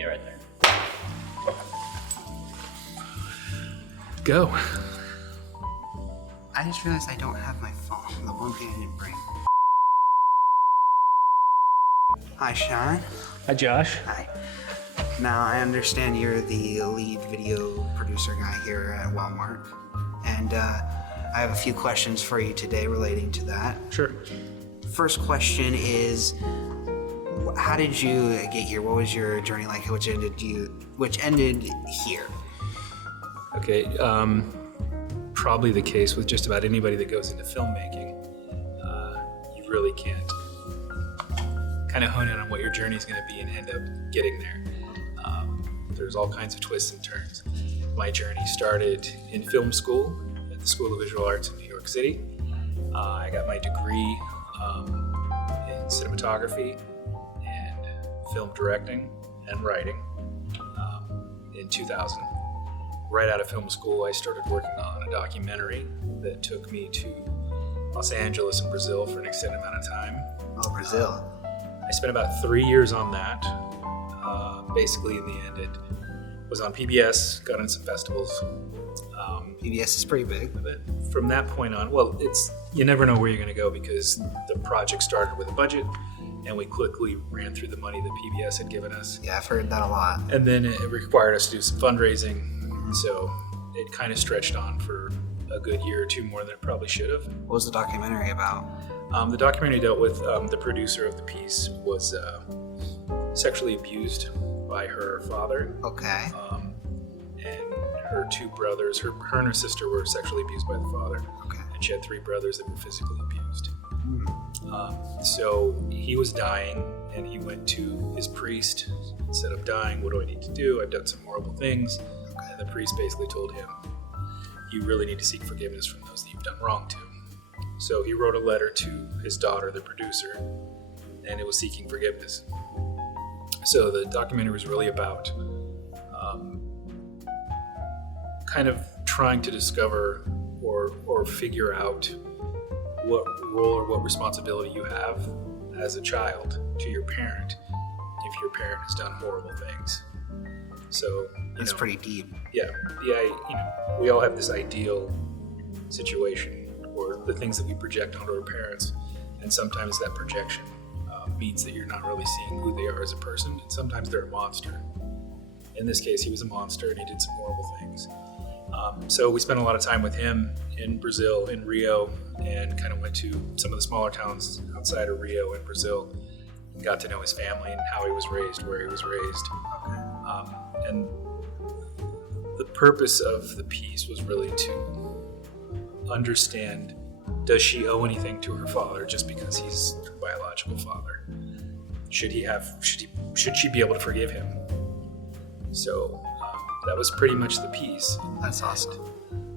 Yeah, right there. Go. I just realized I don't have my phone. The one thing I didn't bring. Hi, Shawn. Hi, Josh. Hi. Now, I understand you're the lead video producer guy here at Wellmark. And I have a few questions for you today relating to that. Sure. First question is, how did you get here? What was your journey like? Which ended here? Okay. Probably the case with just about anybody that goes into filmmaking. You really can't kind of hone in on what your journey is going to be and end up getting there. There's all kinds of twists and turns. My journey started in film school at the School of Visual Arts in New York City. I got my degree in cinematography and film directing and writing in 2000. Right out of film school, I started working on a documentary that took me to Los Angeles and Brazil for an extended amount of time. Oh, Brazil. I spent about 3 years on that. Basically, in the end, it was on PBS, got in some festivals. PBS is pretty big. But from that point on, well, you never know where you're going to go because the project started with a budget, and we quickly ran through the money that PBS had given us. Yeah, I've heard that a lot. And then it required us to do some fundraising, so it kind of stretched on for a good year or two more than it probably should have. What was the documentary about? The documentary dealt with the producer of the piece was sexually abused by her father. Okay. And her two brothers, her and her sister were sexually abused by the father. Okay. And she had 3 brothers that were physically abused. So he was dying, and he went to his priest and said, "I'm dying, what do I need to do? I've done some horrible things." Okay. And the priest basically told him, "You really need to seek forgiveness from those that you've done wrong to." So he wrote a letter to his daughter, the producer, and it was seeking forgiveness. So the documentary was really about kind of trying to discover or figure out what role or what responsibility you have as a child to your parent if your parent has done horrible things. So It's pretty deep. yeah, we all have this ideal situation or the things that we project onto our parents, and sometimes that projection means that you're not really seeing who they are as a person, and sometimes they're a monster. In this case, he was a monster and he did some horrible things. So we spent a lot of time with him in Brazil, in Rio, and kind of went to some of the smaller towns outside of Rio in Brazil and got to know his family and how he was raised, where he was raised. And the purpose of the piece was really to understand, does she owe anything to her father just because he's her biological father? Should she be able to forgive him? So that was pretty much the piece. That's awesome.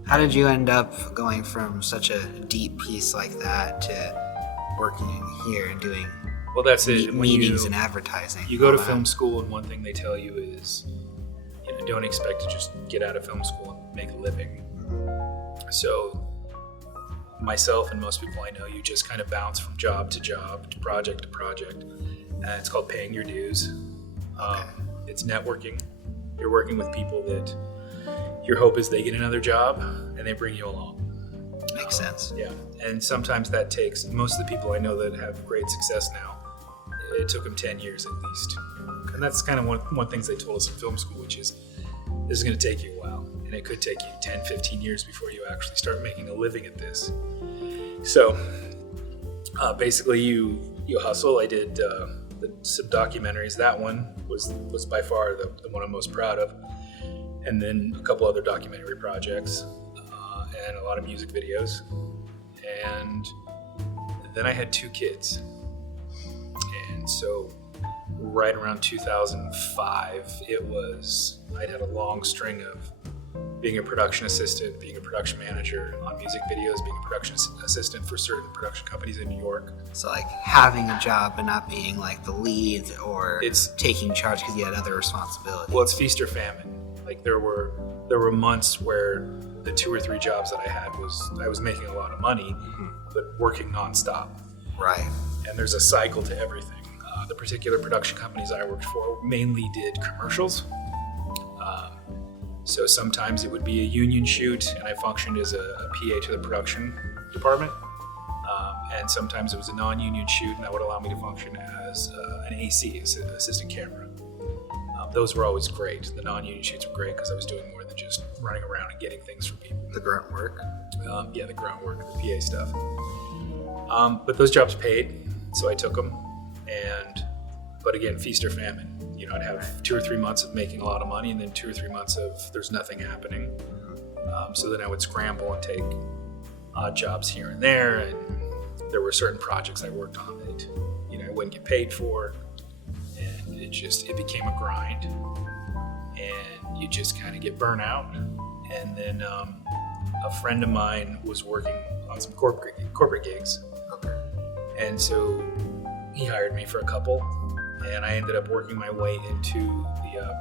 How did you end up going from such a deep piece like that to working here and doing Well, that's it. When meetings and advertising? You go to film school, and one thing they tell you is, don't expect to just get out of film school and make a living. So myself and most people I know, you just kind of bounce from job to job, to project, and it's called paying your dues. It's networking. You're working with people that your hope is they get another job and they bring you along. Makes sense. Yeah, and sometimes that takes, most of the people I know that have great success now, it took them 10 years at least. And that's kind of one things they told us in film school, which is, this is going to take you a while, and it could take you 10, 15 years before you actually start making a living at this. So basically you hustle. I did some documentaries. That one was by far the one I'm most proud of. And then a couple other documentary projects and a lot of music videos. And then I had 2 kids. And so right around 2005, I'd had a long string of being a production assistant, being a production manager on music videos, being a production assistant for certain production companies in New York. So like having a job but not being like the lead or taking charge because you had other responsibilities. Well, it's feast or famine. Like there were months where the 2 or 3 jobs that I had I was making a lot of money, but working nonstop. Right. And there's a cycle to everything. the particular production companies I worked for mainly did commercials. So sometimes it would be a union shoot, and I functioned as a PA to the production department. And sometimes it was a non-union shoot, and that would allow me to function as an AC, assistant camera. Those were always great. The non-union shoots were great because I was doing more than just running around and getting things from people. The grunt work. Yeah, the grunt work, the PA stuff. But those jobs paid, so I took them. But again, feast or famine. I'd have 2 or 3 months of making a lot of money, and then 2 or 3 months of there's nothing happening. So then I would scramble and take odd jobs here and there, and there were certain projects I worked on that I wouldn't get paid for, and it became a grind, and you just kind of get burnt out. And then a friend of mine was working on some corporate gigs, and so he hired me for a couple, and I ended up working my way into the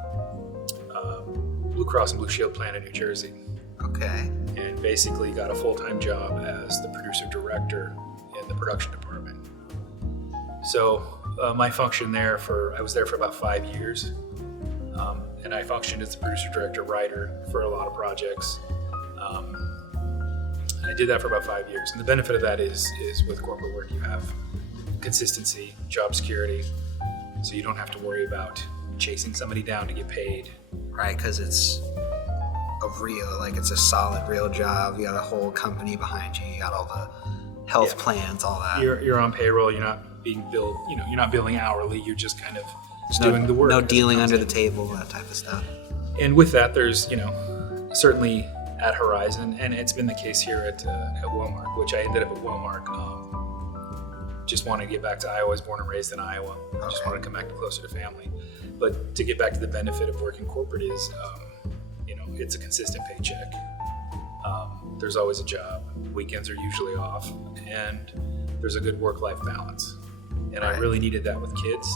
Blue Cross and Blue Shield plan in New Jersey. Okay. And basically got a full-time job as the producer-director in the production department. So my function there I was there for about 5 years. And I functioned as the producer-director writer for a lot of projects. I did that for about 5 years. And the benefit of that is with corporate work, you have consistency, job security. So you don't have to worry about chasing somebody down to get paid. Right, because it's it's a solid, real job. You got a whole company behind you. You got all the health plans, all that. You're on payroll. You're not being billed. You're not billing hourly. You're just kind of doing the work. No dealing under the table, that type of stuff. And with that, there's certainly at Horizon, and it's been the case here at Wellmark, which I ended up at Wellmark. Just want to get back to Iowa. I was born and raised in Iowa. I just want to come back closer to family. But to get back to the benefit of working corporate is, it's a consistent paycheck. There's always a job. Weekends are usually off, and there's a good work-life balance. And I really needed that with kids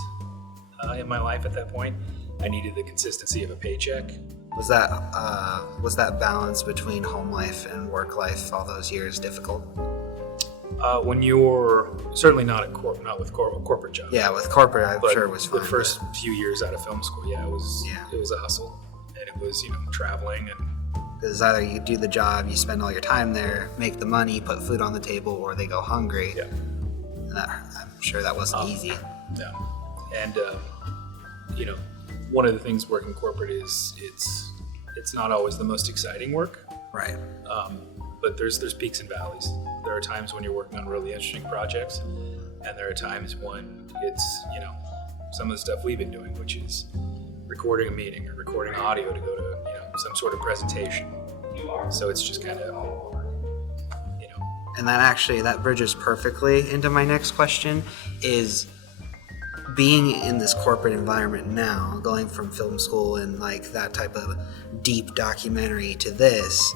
in my life at that point. I needed the consistency of a paycheck. Was that balance between home life and work life all those years difficult? When you're certainly not with corporate jobs. Yeah, with corporate, I'm sure it was fine. The first few years out of film school, it was a hustle, and it was traveling and. Because either you do the job, you spend all your time there, make the money, put food on the table, or they go hungry. Yeah. And I'm sure that wasn't easy. Yeah. And one of the things working corporate is it's not always the most exciting work. Right. But there's peaks and valleys. There are times when you're working on really interesting projects, and there are times when it's some of the stuff we've been doing, which is recording a meeting or recording audio to go to some sort of presentation. So it's just kind of And that bridges perfectly into my next question: is being in this corporate environment now, going from film school and that type of deep documentary to this.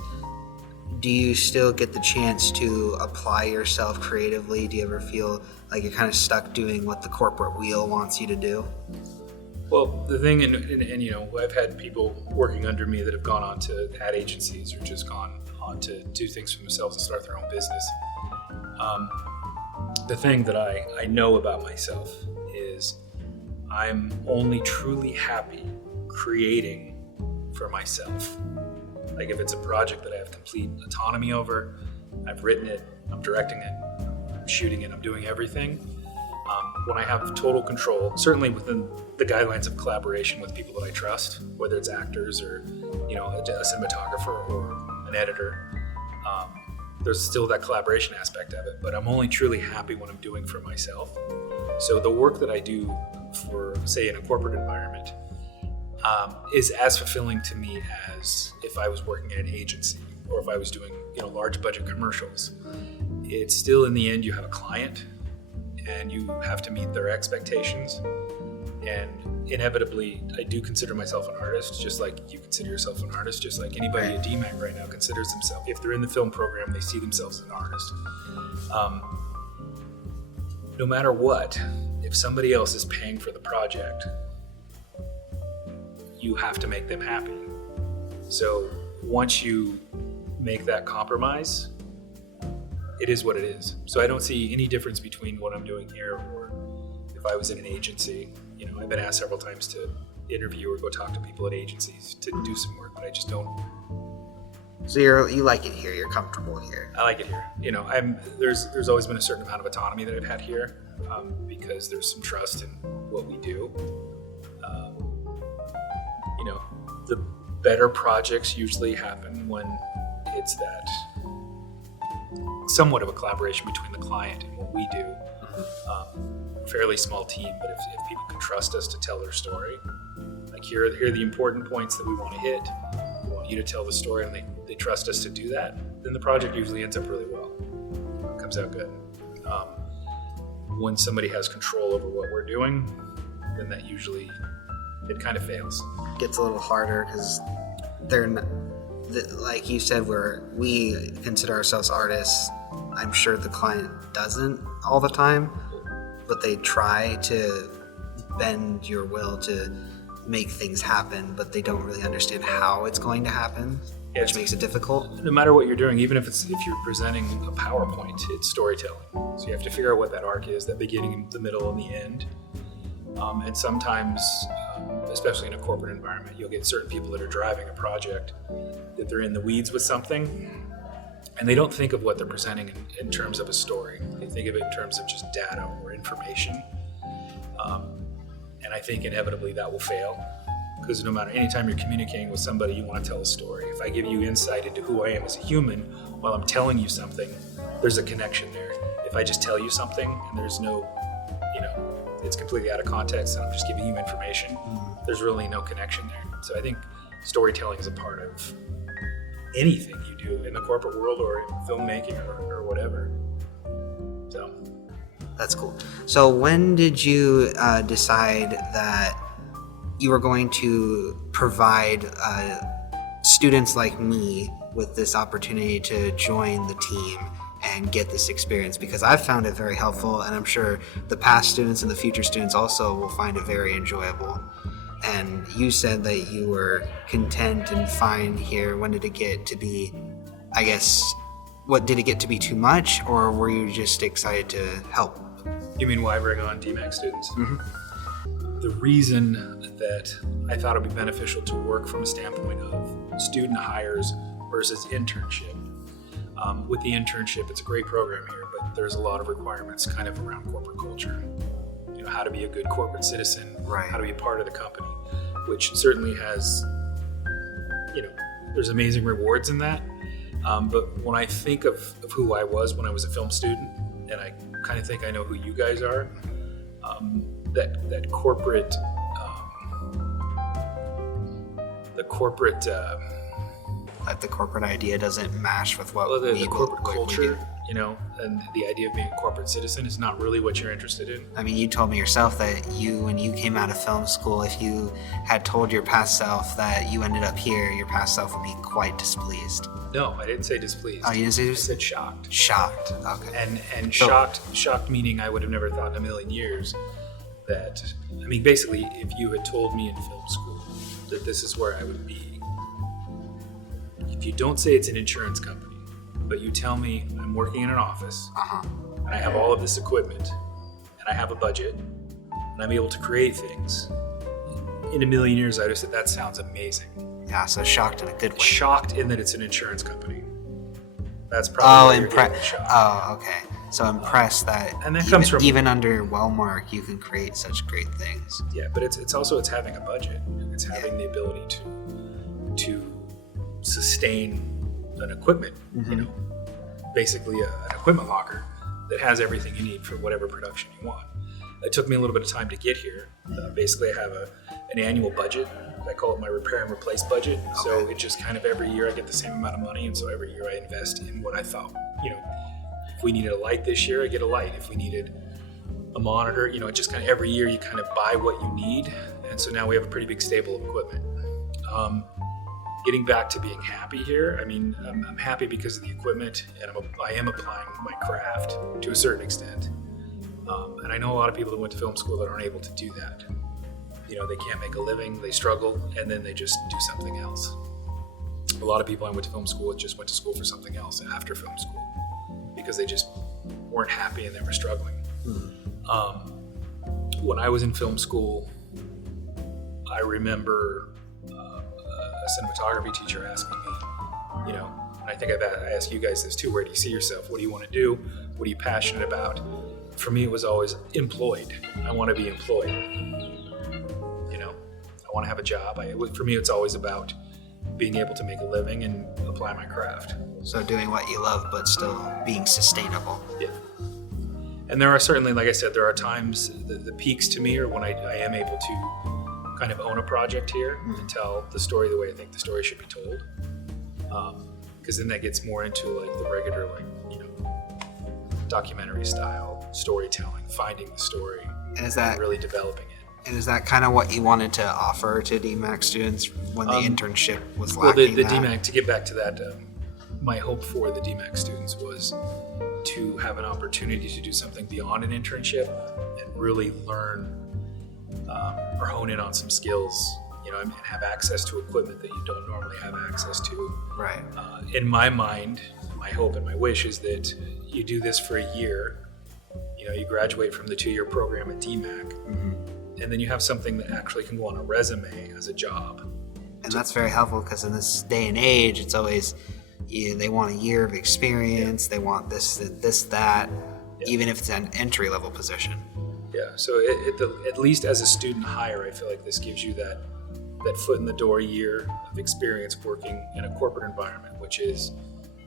Do you still get the chance to apply yourself creatively? Do you ever feel like you're kind of stuck doing what the corporate wheel wants you to do? Well, the thing, and I've had people working under me that have gone on to ad agencies or just gone on to do things for themselves and start their own business. The thing that I know about myself is I'm only truly happy creating for myself. Like if it's a project that I have complete autonomy over, I've written it, I'm directing it, I'm shooting it, I'm doing everything. When I have total control, certainly within the guidelines of collaboration with people that I trust, whether it's actors or a cinematographer or an editor, there's still that collaboration aspect of it. But I'm only truly happy when I'm doing for myself. So the work that I do for, say, in a corporate environment, is as fulfilling to me as if I was working at an agency or if I was doing large budget commercials. It's still, in the end, you have a client and you have to meet their expectations, and inevitably I do consider myself an artist, just like you consider yourself an artist, just like anybody at DMAC right now considers themselves. If they're in the film program, they see themselves as an artist. No matter what, if somebody else is paying for the project, you have to make them happy. So once you make that compromise, it is what it is. So I don't see any difference between what I'm doing here or if I was in an agency, I've been asked several times to interview or go talk to people at agencies to do some work, but I just don't. So you like it here. You're comfortable here. I like it here. There's always been a certain amount of autonomy that I've had here, because there's some trust in what we do. The better projects usually happen when it's that somewhat of a collaboration between the client and what we do. Fairly small team, but if people can trust us to tell their story, like here are the important points that we want to hit. We want you to tell the story, and they trust us to do that, then the project usually ends up really well. It comes out good. When somebody has control over what we're doing, then that usually, it kind of fails. Gets a little harder because they're not, like you said, we consider ourselves artists. I'm sure the client doesn't all the time, but they try to bend your will to make things happen, but they don't really understand how it's going to happen, which makes it difficult. No matter what you're doing, even if you're presenting a PowerPoint, it's storytelling. So you have to figure out what that arc is, that beginning, the middle, and the end. And sometimes, especially in a corporate environment, you'll get certain people that are driving a project, that they're in the weeds with something, and they don't think of what they're presenting in terms of a story. They think of it in terms of just data or information. And I think inevitably that will fail, because no matter, anytime you're communicating with somebody, you want to tell a story. If I give you insight into who I am as a human while I'm telling you something, there's a connection there. If I just tell you something and there's no, it's completely out of context and I'm just giving you information, there's really no connection there. So I think storytelling is a part of anything you do in the corporate world or in filmmaking or whatever. So that's cool. So when did you decide that you were going to provide students like me with this opportunity to join the team and get this experience? Because I've found it very helpful, and I'm sure the past students and the future students also will find it very enjoyable. And you said that you were content and fine here. When did it get to be, did it get to be too much, or were you just excited to help? You mean why bring on DMAC students? Mm-hmm. The reason that I thought it would be beneficial to work from a standpoint of student hires versus internship. With the internship, it's a great program here, but there's a lot of requirements kind of around corporate culture. How to be a good corporate citizen, right. How to be a part of the company, which certainly has, there's amazing rewards in that. But when I think of who I was when I was a film student, and I kind of think I know who you guys are, that corporate, the corporate idea doesn't mash with what the corporate culture, and the idea of being a corporate citizen is not really what you're interested in. I mean, you told me yourself that when you came out of film school, if you had told your past self that you ended up here, your past self would be quite displeased. No, I didn't say displeased. Oh, you didn't say I displeased? said shocked. Shocked, okay. And shocked meaning I would have never thought in a million years that, basically, if you had told me in film school that this is where I would be, if you don't say it's an insurance company, but you tell me I'm working in an office, and I have all of this equipment, and I have a budget, and I'm able to create things, in a million years I would have said, that sounds amazing. Yeah, so shocked in a good way. Shocked in that it's an insurance company. That's probably shocked. Oh, okay. So impressed that, and that comes from even under Wellmark, you can create such great things. Yeah, but it's also having a budget. It's having the ability to sustain an equipment, basically an equipment locker that has everything you need for whatever production you want. It took me a little bit of time to get here. Basically, I have an annual budget. I call it my repair and replace budget. Okay. So it just kind of every year I get the same amount of money, and so every year I invest in what I thought, if we needed a light this year, I get a light. If we needed a monitor, it just kind of every year you kind of buy what you need. And so now we have a pretty big stable of equipment. Getting back to being happy here, I'm happy because of the equipment, and I am applying my craft to a certain extent. And I know a lot of people that went to film school that aren't able to do that. They can't make a living, they struggle, and then they just do something else. A lot of people I went to film school just went to school for something else after film school because they just weren't happy and they were struggling. when I was in film school, I remember a cinematography teacher asking me, you know, and I think I ask you guys this too, where do you see yourself? What do you want to do? What are you passionate about? For me, it was always employed. I want to be employed. You know, I want to have a job. For me, it's always about being able to make a living and apply my craft. So doing what you love, but still being sustainable. Yeah. And there are certainly, like I said, there are times, the peaks to me are when I am able to kind of own a project here and tell the story the way I think the story should be told. Because then that gets more into like the regular, like, you know, documentary style storytelling, finding the story, And is that really developing it. And is that kind of what you wanted to offer to DMAC students when the internship was Well, lacking? the DMAC, to get back to that, my hope for the DMAC students was to have an opportunity to do something beyond an internship and really learn or hone in on some skills, you know, and have access to equipment that you don't normally have access to. Right. In my mind, my hope and my wish is that you do this for a year. You know, you graduate from the 2-year program at DMAC, and then you have something that actually can go on a resume as a job. And that's very helpful because in this day and age, it's always they want a year of experience. They want this, that, even if it's an entry-level position. Yeah. So at least as a student hire, I feel like this gives you that foot in the door year of experience working in a corporate environment, which is,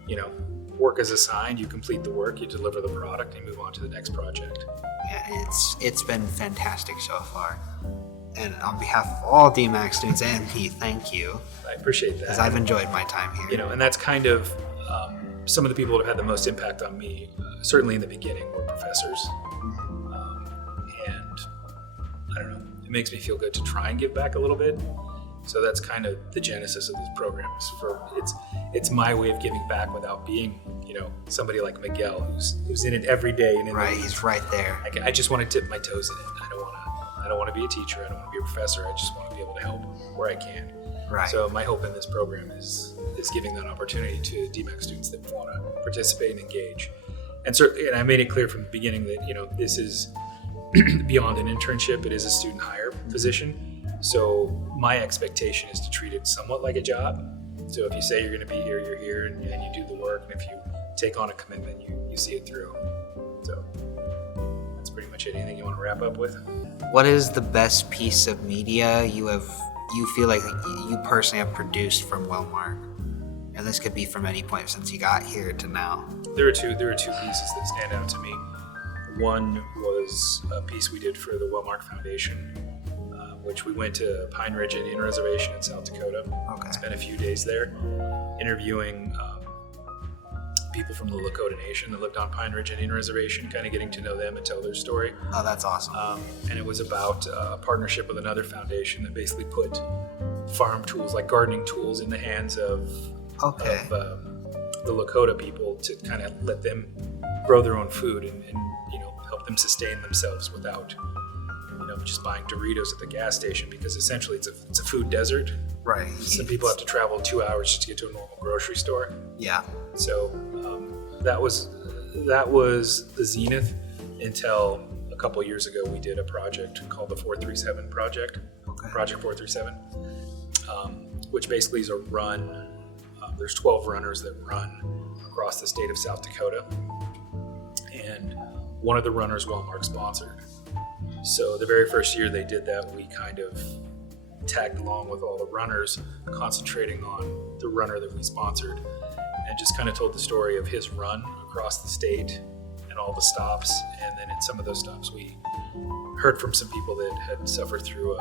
you know, work is assigned, you complete the work, you deliver the product, and move on to the next project. Yeah, it's been fantastic so far. And on behalf of all DMAC students and me, thank you. I appreciate that. Because I've enjoyed my time here. You know, and that's kind of some of the people that have had the most impact on me, certainly in the beginning, were professors. And I don't know, it makes me feel good to try and give back a little bit. So that's kind of the genesis of this program. It's my way of giving back without being, you know, somebody like Miguel who's in it every day and in right, he's right there. I just want to dip my toes in it. I don't want to be a teacher. I don't want to be a professor. I just want to be able to help where I can. Right. So my hope in this program is giving that opportunity to DMAC students that want to participate and engage. And certainly, and I made it clear from the beginning that, you know, this is beyond an internship. It is a student hire position. So my expectation is to treat it somewhat like a job. So if you say you're going to be here, you're here, and you do the work. And if you take on a commitment, you see it through. So that's pretty much it. Anything you want to wrap up with? What is the best piece of media you feel like you personally have produced from Wellmark? And this could be from any point since you got here to now. There are two pieces that stand out to me. One was a piece we did for the Wellmark Foundation, which we went to Pine Ridge Indian Reservation in South Dakota. Okay. Spent a few days there interviewing people from the Lakota Nation that lived on Pine Ridge Indian Reservation, kind of getting to know them and tell their story. Oh, that's awesome. And it was about a partnership with another foundation that basically put farm tools, like gardening tools, in the hands of the Lakota people to kind of let them grow their own food and you know, help them sustain themselves without, you know, just buying Doritos at the gas station, because essentially it's a food desert. Right. Some people have to travel 2 hours just to get to a normal grocery store. Yeah. So that was the zenith until a couple years ago we did a project called the 437 Project, Project 437, which basically is a run. There's 12 runners that run across the state of South Dakota, and one of the runners Wellmark sponsored. So the very first year they did that, we kind of tagged along with all the runners, concentrating on the runner that we sponsored, and just kind of told the story of his run across the state and all the stops. And then at some of those stops, we heard from some people that had suffered through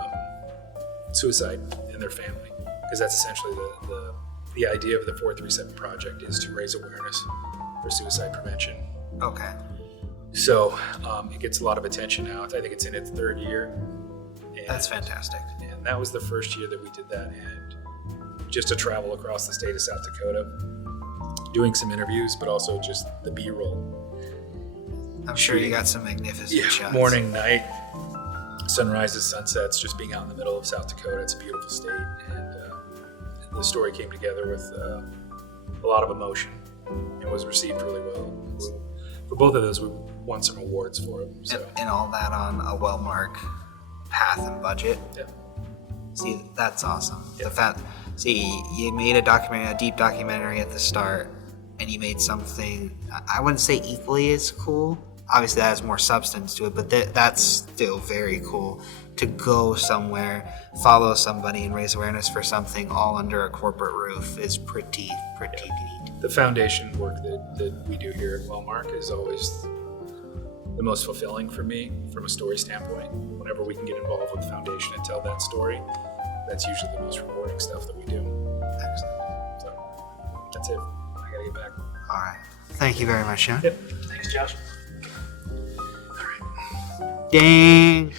suicide in their family, because that's essentially the idea of the 437 Project, is to raise awareness for suicide prevention. Okay. So it gets a lot of attention now. I think it's in its 3rd year. And that's fantastic. And that was the first year that we did that, and just to travel across the state of South Dakota, doing some interviews, but also just the B-roll. I'm sure you got some magnificent shots. Morning, night, sunrises, sunsets, just being out in the middle of South Dakota. It's a beautiful state, and the story came together with a lot of emotion and was received really well. for both of those, we won some awards for them. So. And all that on a Wellmark path and budget. Yeah. See, that's awesome. Yeah. You made a deep documentary at the start, and you made something, I wouldn't say equally as cool. Obviously, that has more substance to it, but that's still very cool to go somewhere, follow somebody, and raise awareness for something all under a corporate roof is pretty neat. The foundation work that we do here at Wellmark is always the most fulfilling for me from a story standpoint. Whenever we can get involved with the foundation and tell that story, that's usually the most rewarding stuff that we do. Excellent. So that's it. I gotta get back. All right. Thank you very much, Shawn. Yep. Thanks, Josh. Dang.